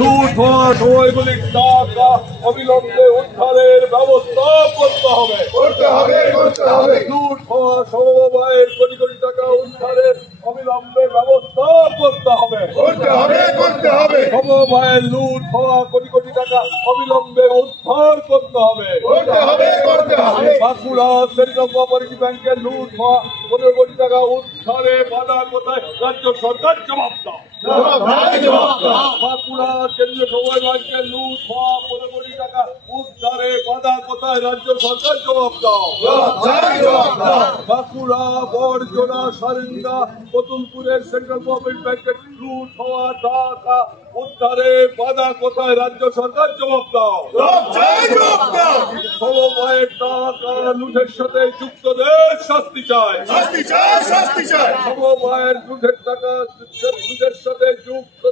লুট হওয়া সময়গুলির টাকা অবিলম্বে উদ্ধারের ব্যবস্থা করতে হবে। লুট হওয়া সমবায়ের কোটি কোটি টাকা উদ্ধারের অবিলম্বে ব্যবস্থা করতে হবে। সমবায়ের লুট হওয়া কোটি কোটি টাকা অবিলম্বে উদ্ধার করতে হবে। বাঁকুড়া সেন্ট্রাল কোঅপারেটিভ ব্যাংকের লুট হওয়া 15 কোটি টাকা উদ্ধারে বাধা কোথায়? রাজ্য সরকার জবাব দাও। বাঁকুড়া কেন্দ্রীয় সমবায় ব্যাংকের লুট হওয়া 15 কোটি টাকা উদ্ধারে বাধা কোথায়? রাজ্য সরকার জবাব দাও। বাঁকুড়া বড়জোড়া সারেঙ্গা কতুলপুরের সেন্ট্রাল কোঅপারেটিভ ব্যাংকের লুট হওয়া টাকা উদ্ধারে বাধা কোথায়? রাজ্য সরকার জবাব দাও। সমবায়ের টাকা লুটের সাথে যুক্তদের শাস্তি চায়। সমবায়ের লুটের টাকা লুটের সাথে যুক্ত